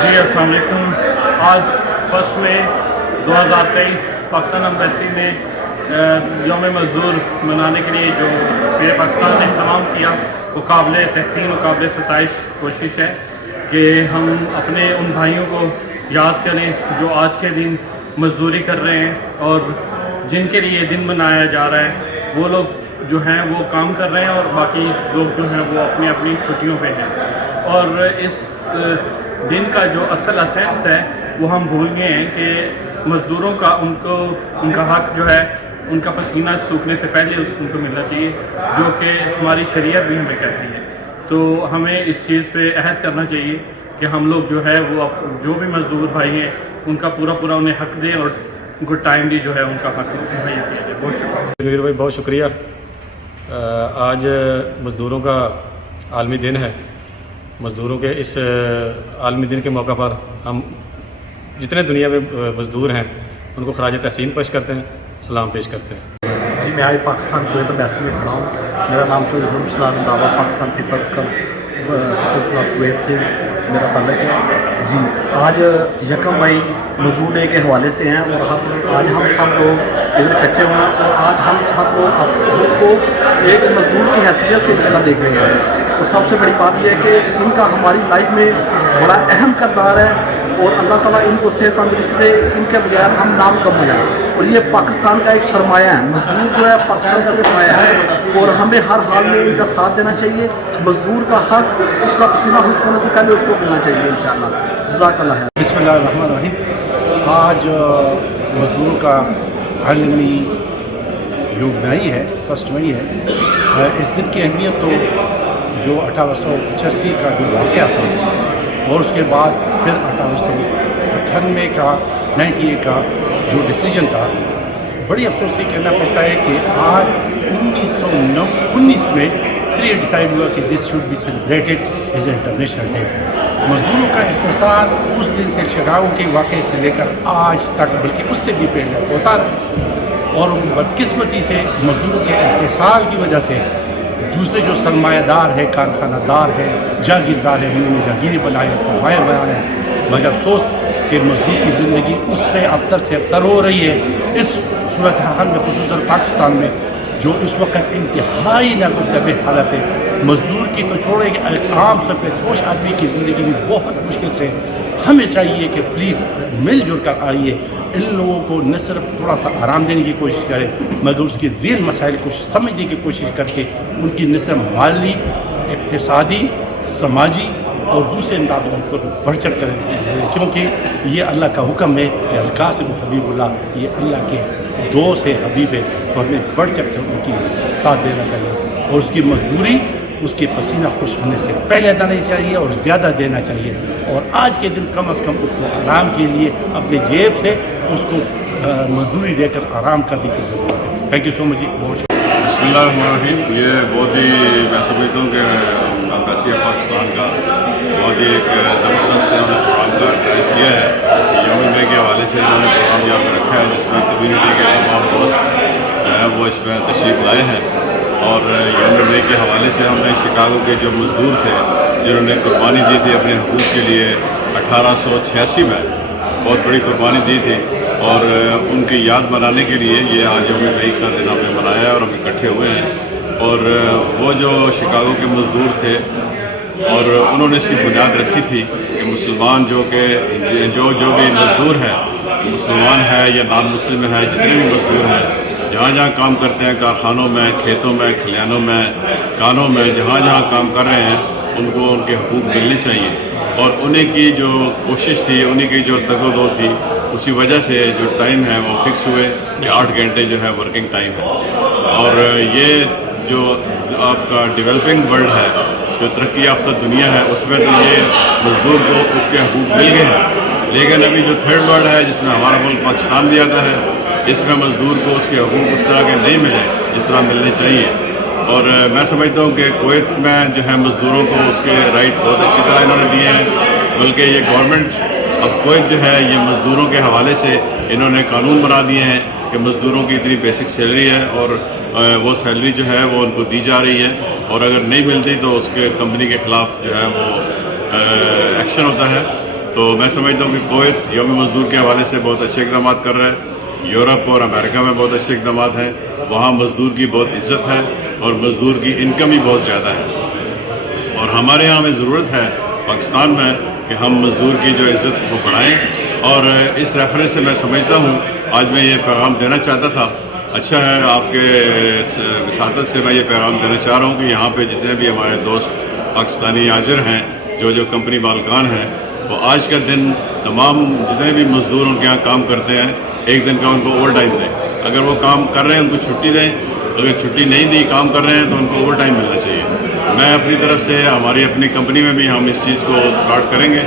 جی السلام علیکم. آج 1 مئی 2023 پاکستان ایمبیسی نے یوم مزدور منانے کے لیے جو پورے پاکستان نے اہتمام کیا وہ قابل تحسین و قابل ستائش کوشش ہے کہ ہم اپنے ان بھائیوں کو یاد کریں جو آج کے دن مزدوری کر رہے ہیں اور جن کے لیے دن منایا جا رہا ہے. وہ لوگ جو ہیں وہ کام کر رہے ہیں اور باقی لوگ جو ہیں وہ اپنی اپنی چھٹیوں پہ ہیں. اور اس دن کا جو اصل اسینس ہے وہ ہم بھول گئے ہیں کہ مزدوروں کا ان کا حق جو ہے ان کا پسینہ سوکھنے سے پہلے ان کو ملنا چاہیے، جو کہ ہماری شریعت بھی ہمیں کہتی ہے. تو ہمیں اس چیز پہ عہد کرنا چاہیے کہ ہم لوگ جو ہے وہ جو بھی مزدور بھائی ہیں ان کا پورا انہیں حق دیں اور ان کو ٹائملی جو ہے ان کا حق مہیا کیا جائے. بہت شکریہ میر بھائی، بہت شکریہ. آج مزدوروں کا عالمی دن ہے. مزدوروں کے اس عالمی دن کے موقع پر ہم جتنے دنیا میں مزدور ہیں ان کو خراج تحسین پیش کرتے ہیں، سلام پیش کرتے ہیں. جی میں آج پاکستان کویت ایمبیسی میں کھڑا ہوں. میرا نام چودھری شہزاد دعویٰ پاکستان پیپلز کلب کویت سے میرا تعلق ہے. جی آج 1 مئی مزدور ڈے کے حوالے سے ہیں اور آج ہم سب لوگ ادھر اکٹھے ہوئے ہیں اور آج ہم سب لوگ خود کو ایک مزدور کی حیثیت سے انشاءاللہ دیکھ رہے ہیں. اور سب سے بڑی بات یہ ہے کہ ان کا ہماری لائف میں بڑا اہم کردار ہے اور اللہ تعالیٰ ان کو صحت تندرستی دے. ان کے بغیر ہم نام کم ہو جائیں. اور یہ پاکستان کا ایک سرمایہ ہے. مزدور جو ہے پاکستان کا سرمایہ ہے اور ہمیں ہر حال میں ان کا ساتھ دینا چاہیے. مزدور کا حق اس کا پسینہ خشک ہونے سے پہلے اس کو ملنا چاہیے انشاءاللہ. جزاک اللہ خیر. بسم اللہ الرحمن الرحیم. آج مزدوروں کا عالمی یوم مئی ہے، 1 مئی ہے. اس دن کی اہمیت تو جو 1885 کا جو واقعہ تھا اور اس کے بعد پھر 1898 کا 98 کا جو ڈیسیجن تھا، بڑی افسوس سے کہنا پڑتا ہے کہ آج 1919 میں پھر یہ ڈیسائیڈ ہوا کہ this should be celebrated as a international day. مزدوروں کا استحصال اس دن سے شگاؤ کے واقعے سے لے کر آج تک، بلکہ اس سے بھی پہلے ہوتا رہا. اور بدقسمتی سے مزدوروں کے استحصال کی وجہ سے دوسرے جو سرمایہ دار ہے، کارخانہ دار ہے، جاگیردار ہے، انہوں نے جاگیریں بنائے، سرمایہ بنائے. مگر افسوس کہ مزدور کی زندگی اس سے ابتر سے ابتر ہو رہی ہے. اس صورتحال میں خصوصاً پاکستان میں جو اس وقت انتہائی ناگفتگو حالت ہے، مزدور کی تو چھوڑے کہ ایک عام سفید پوش آدمی کی زندگی بھی بہت مشکل سے. ہمیں چاہیے کہ پلیز مل جل کر آئیے، ان لوگوں کو نہ صرف تھوڑا سا آرام دینے کی کوشش کریں مگر اس کے ریل مسائل کو سمجھنے کی کوشش کر کے ان کی نہ صرف مالی، اقتصادی، سماجی اور دوسرے اندازوں کو بڑھ چڑھ کر، کیونکہ یہ اللہ کا حکم ہے کہ القاسم حبیب اللہ، یہ اللہ کے دوست ہے، حبیب ہے. تو ہمیں بڑھ چڑھ کر ان کی ساتھ دینا چاہیے اور اس کی مزدوری اس کے پسینہ خوش ہونے سے پہلے دینا چاہیے اور زیادہ دینا چاہیے. اور آج کے دن کم از کم اس کو آرام کے لیے اپنے جیب سے اس کو مزدوری دے کر آرام کرنے کی ضرورت ہے. تھینک یو سو مچ. بہت شکریہ. بسم اللہ الرحمن الرحیم. یہ بہت ہی میں سمجھتا ہوں کہ ایمبیسی پاکستان کا بہت ہی ایک زبردست پروگرام کا آرگنائز کیا ہے. یوم مئی کے حوالے سے انہوں نے پروگرام یہاں پہ رکھا ہے جس میں کمیونٹی کے تمام دوست جو ہے وہ اس میں تشریف لائے ہیں. اور یوم مئی کے حوالے سے ہم نے شکاگو کے جو مزدور تھے جنہوں نے قربانی دی تھی اپنے حقوق کے لیے 1886 میں بہت بڑی قربانی دی تھی، اور ان کی یاد منانے کے لیے یہ آج یوم مئی کا دن ہم نے منایا ہے اور ہم اکٹھے ہوئے ہیں. اور وہ جو شکاگو کے مزدور تھے اور انہوں نے اس کی بنیاد رکھی تھی کہ مسلمان جو کہ جو بھی مزدور ہیں، مسلمان ہے یا نان مسلم ہے، جتنے بھی مزدور ہیں جہاں جہاں کام کرتے ہیں، کارخانوں میں، کھیتوں میں، کھلیانوں میں، کانوں میں، جہاں جہاں کام کر رہے ہیں ان کو ان کے حقوق ملنے چاہیے. اور انہیں کی جو کوشش تھی، انہیں کی جو تگ و دو تھی، اسی وجہ سے جو ٹائم ہے وہ فکس ہوئے کہ 8 گھنٹے جو ہے ورکنگ ٹائم ہے. اور یہ جو آپ کا ڈیولپنگ ورلڈ ہے، جو ترقی یافتہ دنیا ہے، اس میں تو یہ مزدور کو اس کے حقوق مل گئے ہیں. لیکن ابھی جو تھرڈ ورلڈ ہے جس میں ہمارا ملک پاکستان بھی آتا ہے، اس میں مزدور کو اس کے حقوق اس طرح کے نہیں ملے جس طرح ملنے چاہیے. اور میں سمجھتا ہوں کہ کویت میں جو ہے مزدوروں کو اس کے رائٹ بہت اچھی طرح انہوں نے دیے ہیں، بلکہ یہ گورنمنٹ اب کویت جو ہے یہ مزدوروں کے حوالے سے انہوں نے قانون بنا دیے ہیں کہ مزدوروں کی اتنی بیسک سیلری ہے اور وہ سیلری جو ہے وہ ان کو دی جا رہی ہے، اور اگر نہیں ملتی تو اس کے کمپنی کے خلاف جو ہے وہ ایکشن ہوتا ہے. تو میں سمجھتا ہوں کہ کویت یوم مزدور کے حوالے سے بہت اچھے اقدامات کر رہا ہے. یورپ اور امریکہ میں بہت اچھے اقدامات ہیں. وہاں مزدور کی بہت عزت ہے اور مزدور کی انکم ہی بہت زیادہ ہے. اور ہمارے یہاں میں ضرورت ہے پاکستان میں کہ ہم مزدور کی جو عزت کو بڑھائیں. اور اس ریفرنس سے میں سمجھتا ہوں آج میں یہ پیغام دینا چاہتا تھا. اچھا ہے آپ کے وساطت سے میں یہ پیغام دینا چاہ رہا ہوں کہ یہاں پہ جتنے بھی ہمارے دوست پاکستانی آجر ہیں, جو کمپنی مالکان ہیں, وہ آج کا دن تمام جتنے بھی مزدور ان کے یہاں کام کرتے ہیں ایک دن کا ان کو اوور ٹائم دیں. اگر وہ کام کر رہے ہیں ان کو چھٹی دیں, اگر چھٹی نہیں دی کام کر رہے ہیں تو ان کو اوور ٹائم ملنا چاہیے. میں اپنی طرف سے ہماری اپنی کمپنی میں بھی ہم اس چیز کو سٹارٹ کریں گے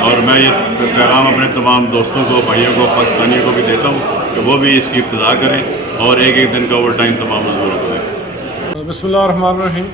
اور میں یہ پیغام اپنے تمام دوستوں کو, بھائیوں کو, پاکستانیوں کو بھی دیتا ہوں کہ وہ بھی اس کی ابتدا کریں اور ایک ایک دن کا اوور ٹائم تمام مزدوروں کو دیں. بسم اللہ الرحمن الرحیم.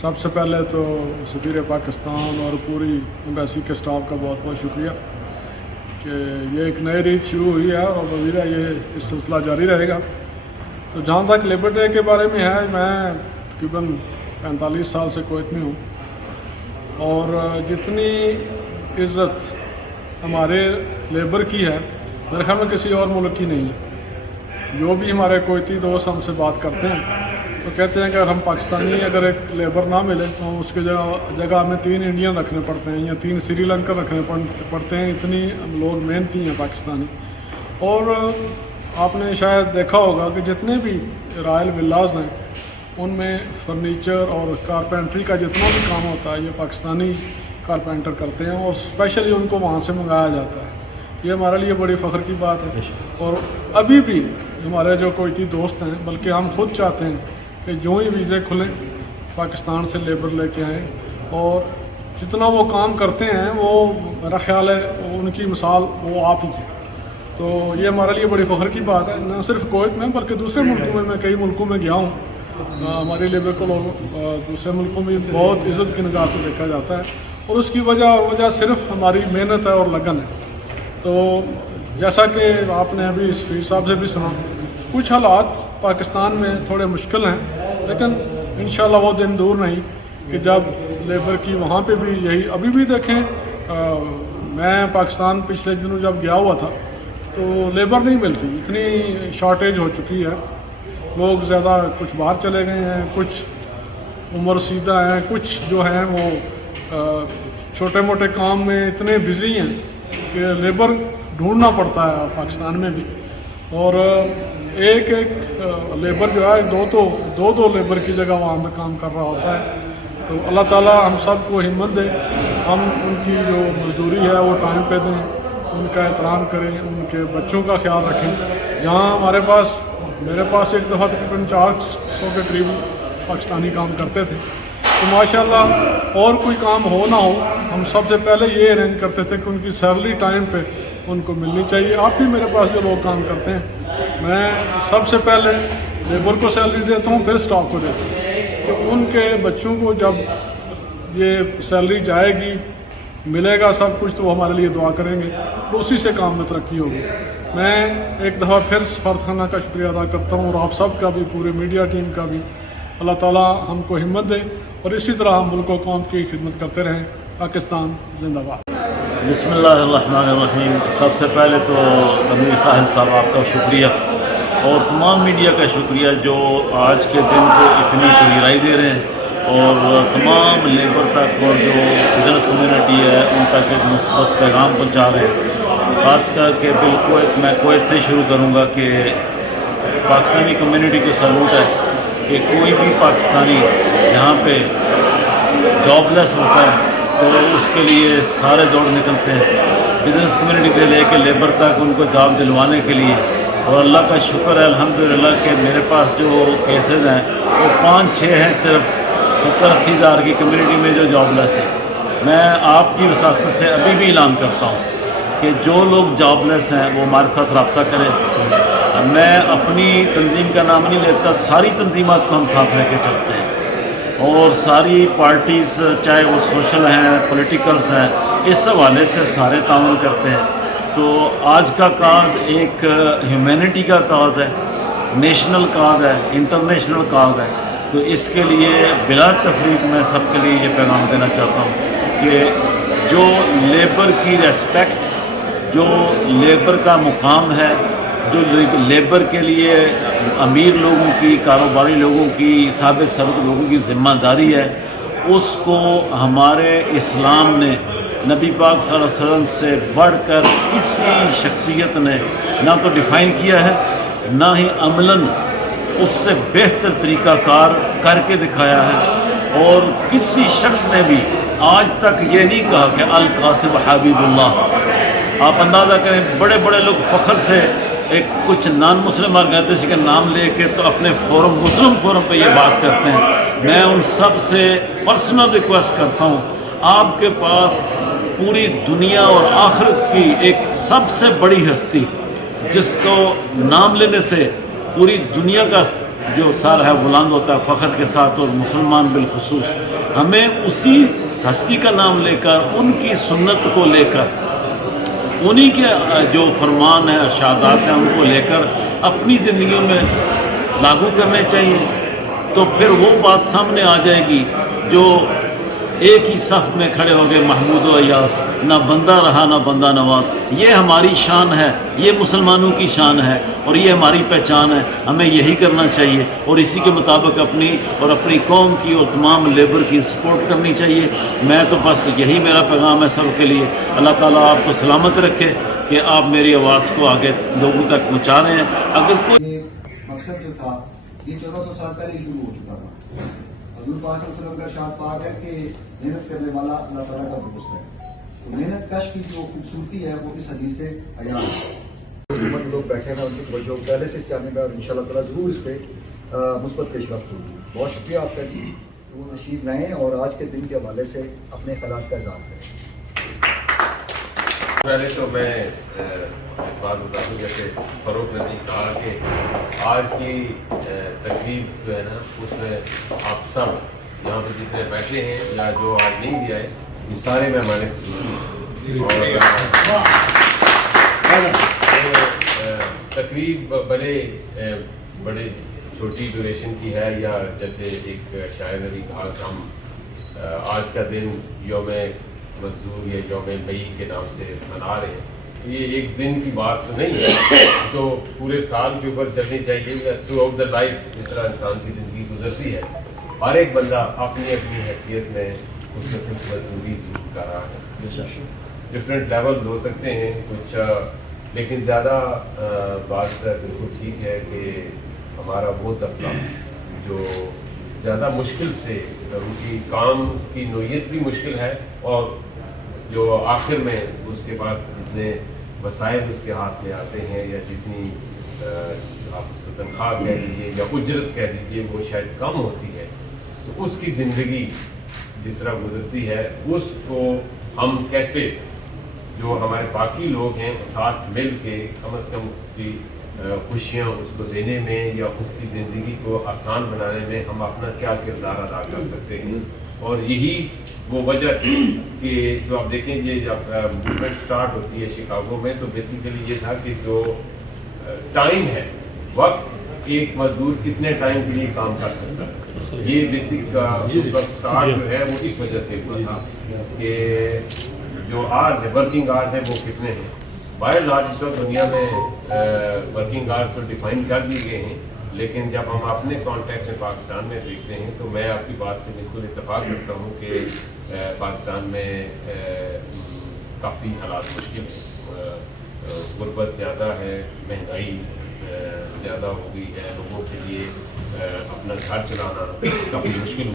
سب سے پہلے تو سفیر پاکستان اور پوری ایمبیسی کے اسٹاف کا بہت بہت شکریہ کہ یہ ایک نئی ریت شروع ہوئی ہے اور وزیرہ یہ اس سلسلہ جاری رہے گا. تو جہاں تک لیبر ڈے کے بارے میں ہے, میں تقریباً 45 سال سے کویت میں ہوں اور جتنی عزت ہمارے لیبر کی ہے میرے خیال میں کسی اور ملک کی نہیں ہے. جو بھی ہمارے کویتی دوست ہم سے بات کرتے ہیں تو کہتے ہیں کہ اگر ہم پاکستانی اگر ایک لیبر نہ ملے تو اس کے جگہ ہمیں 3 انڈین رکھنے پڑتے ہیں یا 3 سری لنکن رکھنے پڑتے ہیں. اتنی لوگ محنتی ہیں پاکستانی. اور آپ نے شاید دیکھا ہوگا کہ جتنے بھی رائل ولاز ہیں ان میں فرنیچر اور کارپینٹری کا جتنا بھی کام ہوتا ہے یہ پاکستانی کارپینٹر کرتے ہیں اور اسپیشلی ان کو وہاں سے منگایا جاتا ہے. یہ ہمارے لیے بڑی فخر کی بات ہے. اور ابھی بھی ہمارے جو کویتی دوست ہیں, بلکہ ہم خود چاہتے ہیں کہ جو ہی ویزے کھلیں پاکستان سے لیبر لے کے آئیں اور جتنا وہ کام کرتے ہیں وہ میرا خیال ہے ان کی مثال وہ آپ ہی ہیں. تو یہ ہمارے لیے بڑی فخر کی بات ہے. نہ صرف کویت میں بلکہ دوسرے ملکوں میں کئی ملکوں میں گیا ہوں. ہماری لیبر کو دوسرے ملکوں میں بہت عزت کی نگاہ سے دیکھا جاتا ہے اور اس کی وجہ صرف ہماری محنت ہے اور لگن ہے. تو جیسا کہ آپ نے ابھی سفیر صاحب سے بھی سنا, کچھ حالات پاکستان میں تھوڑے مشکل ہیں, لیکن انشاءاللہ وہ دن دور نہیں کہ جب لیبر کی وہاں پہ بھی یہی. ابھی بھی دیکھیں, میں پاکستان پچھلے دنوں جب گیا ہوا تھا تو لیبر نہیں ملتی, اتنی شارٹیج ہو چکی ہے. لوگ زیادہ کچھ باہر چلے گئے ہیں, کچھ عمر سیدھا ہیں, کچھ جو ہیں وہ چھوٹے موٹے کام میں اتنے بزی ہیں کہ لیبر ڈھونڈنا پڑتا ہے پاکستان میں بھی. اور ایک لیبر جو ہے دو لیبر کی جگہ وہاں پہ کام کر رہا ہوتا ہے. تو اللہ تعالیٰ ہم سب کو ہمت دے, ہم ان کی جو مزدوری ہے وہ ٹائم پہ دیں, ان کا احترام کریں, ان کے بچوں کا خیال رکھیں. جہاں میرے پاس ایک دفعہ تقریباً 400 کے قریب پاکستانی کام کرتے تھے. تو ماشاءاللہ اور کوئی کام ہو نہ ہو ہم سب سے پہلے یہ ارینج کرتے تھے کہ ان کی سیلری ٹائم پہ ان کو ملنی چاہیے. آپ بھی میرے پاس جو لوگ کام کرتے ہیں میں سب سے پہلے لیبر کو سیلری دیتا ہوں, پھر اسٹاف کو دیتا ہوں کہ ان کے بچوں کو جب یہ سیلری جائے گی ملے گا سب کچھ تو وہ ہمارے لیے دعا کریں گے, تو اسی سے کام میں ترقی ہوگی. میں ایک دفعہ پھر سفارتخانہ کا شکریہ ادا کرتا ہوں اور آپ سب کا بھی, پورے میڈیا ٹیم کا بھی. اللہ تعالیٰ ہم کو ہمت دے اور اسی طرح ہم ملک و قوم کی خدمت کرتے رہیں. پاکستان زندہ باد. بسم اللہ الرحمن الرحیم. سب سے پہلے تو امیر صاحب آپ کا شکریہ اور تمام میڈیا کا شکریہ جو آج کے دن کو اتنی پذیرائی دے رہے ہیں اور تمام لیبر تک اور جو بزنس کمیونٹی ہے ان تک ایک مثبت پیغام پہنچا رہے ہیں. خاص کر کے بالکویت, میں کویت سے شروع کروں گا کہ پاکستانی کمیونٹی کو سلوٹ ہے کہ کوئی بھی پاکستانی یہاں پہ جاب لیس ہوتا ہے تو اس کے لیے سارے دوڑ نکلتے ہیں بزنس کمیونٹی سے لے کے لیبر تک ان کو جاب دلوانے کے لیے. اور اللہ کا شکر ہے الحمدللہ کہ میرے پاس جو کیسز ہیں وہ 5-6 ہیں صرف 70-80 ہزار کی کمیونٹی میں جو جاب لیس ہے. میں آپ کی وساطت سے ابھی بھی اعلان کرتا ہوں کہ جو لوگ جاب لیس ہیں وہ ہمارے ساتھ رابطہ کریں. میں اپنی تنظیم کا نام نہیں لیتا, ساری تنظیمات کو ہم ساتھ لے کے چلتے ہیں اور ساری پارٹیز چاہے وہ سوشل ہیں, پولیٹیکلس ہیں, اس حوالے سے سارے تعاون کرتے ہیں. تو آج کا کاز ایک ہیومینٹی کا کاز ہے, نیشنل کاز ہے, انٹرنیشنل کاز ہے. تو اس کے لیے بلا تفریق میں سب کے لیے یہ پیغام دینا چاہتا ہوں کہ جو لیبر کی ریسپیکٹ، جو لیبر کا مقام ہے، جو لیبر کے لیے امیر لوگوں کی، کاروباری لوگوں کی، صاحب سبق لوگوں کی ذمہ داری ہے، اس کو ہمارے اسلام نے نبی پاک صلی اللہ علیہ وسلم سے بڑھ کر کسی شخصیت نے نہ تو ڈیفائن کیا ہے، نہ ہی عملاً اس سے بہتر طریقہ کار کر کے دکھایا ہے، اور کسی شخص نے بھی آج تک یہ نہیں کہا کہ القاسم حبیب اللہ۔ آپ اندازہ کریں، بڑے بڑے لوگ فخر سے ایک کچھ نان مسلم آرگنائزیشن کا نام لے کے تو اپنے فورم، مسلم فورم پہ یہ بات کرتے ہیں۔ میں ان سب سے پرسنل ریکویسٹ کرتا ہوں، آپ کے پاس پوری دنیا اور آخرت کی ایک سب سے بڑی ہستی جس کو نام لینے سے پوری دنیا کا جو سر ہے بلند ہوتا ہے فخر کے ساتھ، اور مسلمان بالخصوص، ہمیں اسی ہستی کا نام لے کر، ان کی سنت کو لے کر، انہی کے جو فرمان ہیں، ارشادات ہیں، ان کو لے کر اپنی زندگیوں میں لاگو کرنے چاہیے۔ تو پھر وہ بات سامنے آ جائے گی جو ایک ہی صف میں کھڑے ہو گئے محمود و ایاس، نہ بندہ رہا نہ بندہ نواز۔ یہ ہماری شان ہے، یہ مسلمانوں کی شان ہے، اور یہ ہماری پہچان ہے۔ ہمیں یہی کرنا چاہیے، اور اسی کے مطابق اپنی اور اپنی قوم کی اور تمام لیبر کی سپورٹ کرنی چاہیے۔ میں تو بس یہی میرا پیغام ہے سب کے لیے۔ اللہ تعالیٰ آپ کو سلامت رکھے کہ آپ میری آواز کو آگے لوگوں تک پہنچا رہے ہیں۔ اگر کوئی یہ مقصد جو تھا یہ 1400 سال پہلے شروع ہو چکا تھا۔ حضور پاک صلی اللہ علیہ وسلم کا ارشاد پاک ہے کہ محنت کرنے والا اللہ تعالیٰ کا دوست ہے۔ تو محنت کش کی جو خوبصورتی ہے وہ اس حدیث سے عیاں ہے۔ لوگ بیٹھے ہیں، ان کی توجہ پہلے سے اس جانب ہے، اور ان شاء اللہ تعالیٰ ضرور اس پہ مثبت پیش رفت ہوگی۔ بہت شکریہ آپ کا جی، وہ نشیب لائیں اور آج کے دن کے حوالے سے اپنے خیالات کا اظہار کریں۔ پہلے تو میں ایک بات بتا دوں، جیسے فاروق نے نہیں کہا کہ آج کی تقریب جو ہے نا، اس میں آپ سب یہاں پہ جتنے بیٹھے ہیں یا جو آج نہیں بھی آئے، یہ سارے مہمان خصوصی ہیں۔ اور تقریب بڑے چھوٹی ڈیوریشن کی ہے، یا جیسے ایک شاعر نے بھی کہا کہ ہم آج کا دن یوم مزدور یا یوم مئی کے نام سے منا رہے ہیں۔ یہ ایک دن کی بات تو نہیں ہے، تو پورے سال کے اوپر چلنی چاہیے، تھرو آؤٹ دا لائف جس طرح انسان کی زندگی گزرتی ہے، ہر ایک بندہ اپنی اپنی حیثیت میں کچھ نہ کچھ مزدوری کر رہا ہے۔ ڈفرینٹ لیول ہو سکتے ہیں کچھ، لیکن زیادہ بات بالکل ٹھیک ہے کہ ہمارا وہ طبقہ جو زیادہ مشکل سے، ان کی کام کی نوعیت بھی مشکل ہے، اور جو آخر میں اس کے پاس جتنے وسائل اس کے ہاتھ میں آتے ہیں، یا جتنی آپ اس کو تنخواہ کہہ دیجیے یا اجرت کہہ دیجیے، وہ شاید کم ہوتی ہے، تو اس کی زندگی جس طرح گزرتی ہے، اس کو ہم کیسے، جو ہمارے باقی لوگ ہیں، ساتھ مل کے کم از کم اس کی خوشیاں اس کو دینے میں، یا اس کی زندگی کو آسان بنانے میں ہم اپنا کیا کردار ادا کر سکتے ہیں۔ اور یہی وہ وجہ تھی کہ جو آپ دیکھیں گے جب موومنٹ سٹارٹ ہوتی ہے شکاگو میں، تو بیسیکلی یہ تھا کہ جو ٹائم ہے، وقت، ایک مزدور کتنے ٹائم کے لیے کام کر سکتا ہے، یہ بیسک اس وقت سٹارٹ جو ہے وہ اس وجہ سے ہوا تھا کہ جو آرز ہے، ورکنگ آرز ہیں، وہ کتنے ہیں۔ بائی لارج اس وقت دنیا میں ورکنگ آرز تو ڈیفائن کر دیے گئے ہیں، لیکن جب ہم اپنے کانٹیکس میں پاکستان میں دیکھتے ہیں تو میں آپ کی بات سے بالکل اتفاق کرتا ہوں کہ پاکستان میں کافی حالات مشکل ہیں، غربت زیادہ ہے، مہنگائی زیادہ ہو گئی ہے، لوگوں کے لیے اپنا گھر چلانا کافی مشکل